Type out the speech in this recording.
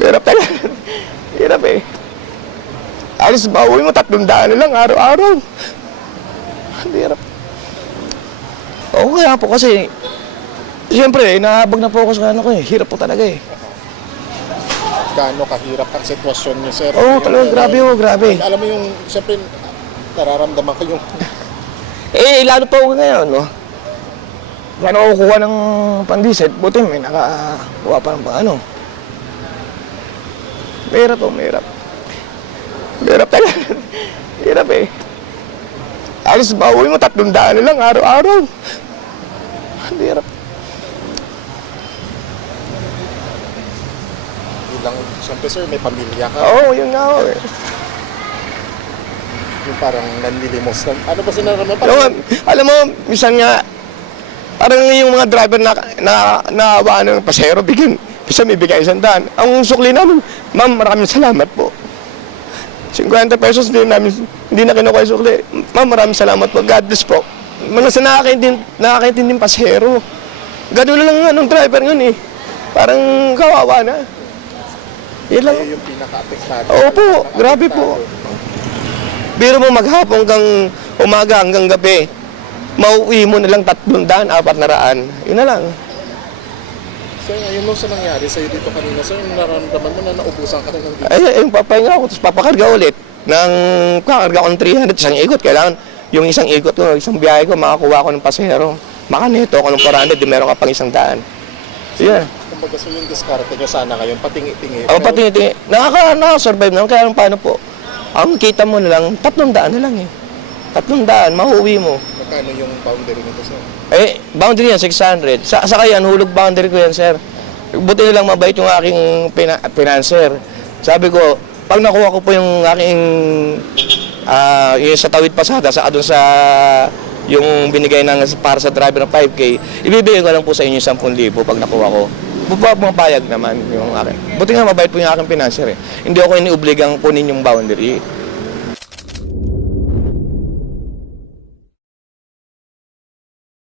Hirap talaga. Hirap eh. Alis ba, uwi mo 300 na lang araw-araw. Hirap. Oo, kaya po kasi, siyempre, nahabag na po ako sa ano ko eh. Hirap po talaga eh. Gaano kahirap ang sitwasyon niyo, sir? Oo, talaga, grabe oh, grabe. Alam mo yung, siyempre, nararamdaman ko yung... Eh, lalo pa ako ngayon, no? Gano'n ako kuha ng pandiset, buti may nakakuha pa ng ano. Mahirap po, mahirap. Mahirap talaga. Hirap eh. Alis ba, uwi mo 300 na lang araw-araw. Hirap. Bilang, siyempre, sir, may pamilya ka. Oo, yun nga ako eh. Yung parang nanlilimos. Ano ba sinaraman? Alam mo, minsan nga, parang yung mga driver na ng pasahero, minsan may bigay 100. Ang sukli namin, ma'am, maraming salamat po. 50 pesos hindi na kinukuha yung sukli. Ma'am, maraming salamat po. God bless po. Mga nakakaintinding pasahero. Gano'n lang anong driver yun eh. Parang kawawa na. Yan lang. Yung pinaka-apektado. Opo, grabe po. Biro mo maghapon hanggang umaga hanggang gabi, mauwi mo na lang 300, 400. Yun na lang. So, ngayon nung sa nangyari sa'yo dito kanina, sir, nararamdaman mo na naubusan ka na ng dito? Ay, papahinga ako, tapos papakarga ulit. Kakarga ko ng 300, isang ikot. Kailangan yung isang ikot ko, isang biyahe ko, makakuha ko ng pasahero. Makaneto ako ng 400, di meron ka pang 100. So, yun. Kumbaga, so yung diskarte nyo sana ngayon, patingi-tingi. Ako patingi-tingi. Nakaka-survive naman, kaya paano po? Ang kita mo na lang, 300 na lang eh. 300, mahuwi mo. Magkano yung boundary nito, sir? Eh, boundary yan, 600. Sa kaya, hulog boundary ko yan, sir. Buti na lang mabait yung aking financer. Sabi ko, pag nakuha ko po yung aking yung sa tawid pasada, doon sa yung binigay para sa driver ng 5K, ibibigay ko lang po sa inyo 10,000 pag nakuha ko. Pumapayag naman yung akin. Buti nga mabait po yung aking financer eh. Hindi ako iniubligang kunin yung boundary.